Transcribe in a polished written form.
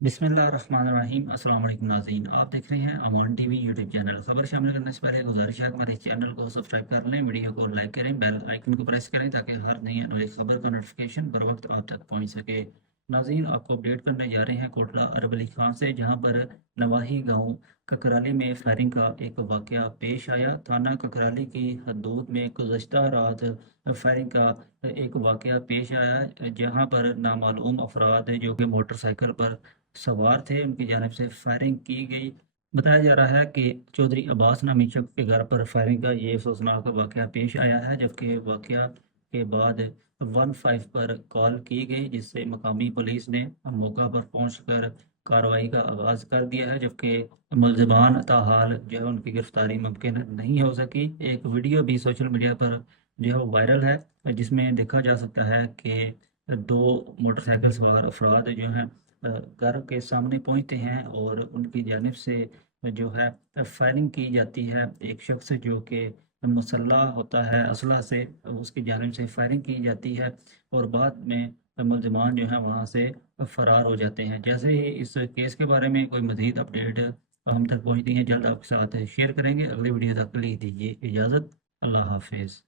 बिस्मिल्लाहिर्रहमानिर्रहीम। अस्सलाम वालेकुम नाज़रीन, आप देख रहे हैं अमान टीवी यूट्यूब चैनल। खबर शामिल करने से पहले गुजारिश है कि हमारे चैनल को सब्सक्राइब कर लें, वीडियो को लाइक करें, बेल आइकन को प्रेस करें ताकि हर नई आने वाली खबर का नोटिफिकेशन बर वक्त आप तक पहुंच सके। नाज़रीन, आपको अपडेट करने जा रहे हैं कोटला अरब अली खां से, जहां पर नवाही गांव ककराली में फायरिंग का एक वाक़या पेश आया। थाना ककराली की हदूद में गुज़श्ता रात फायरिंग का एक वाक़या पेश आया, जहां पर नामालूम अफराद जो कि मोटरसाइकिल पर सवार थे, उनकी जानिब से फायरिंग की गई। बताया जा रहा है कि चौधरी अब्बास नामी शख्स के घर पर फायरिंग का ये अफसोसनाक वाक़या पेश आया है, जबकि वाक़या के बाद 15 पर कॉल की गई, जिससे मकामी पुलिस ने मौका पर पहुंचकर कार्रवाई का आगाज़ कर दिया है। जबकि मुल्ज़िमान ताहाल जो है उनकी गिरफ्तारी मुमकिन नहीं हो सकी। एक वीडियो भी सोशल मीडिया पर जो है वायरल है, जिसमें देखा जा सकता है कि दो मोटरसाइकिल सवार अफराद जो हैं घर के सामने पहुंचते हैं और उनकी जानिब से जो है फायरिंग की जाती है। एक शख्स जो कि मुसल्ला होता है असलहा से, उसकी जानिब से फायरिंग की जाती है और बाद में मुल्ज़िमान जो हैं वहाँ से फ़रार हो जाते हैं। जैसे ही इस केस के बारे में कोई मज़ीद अपडेट हम तक पहुँचती है, जल्द आपके साथ शेयर करेंगे। अगली वीडियो तक के लिए दीजिए इजाज़त। अल्लाह हाफिज़।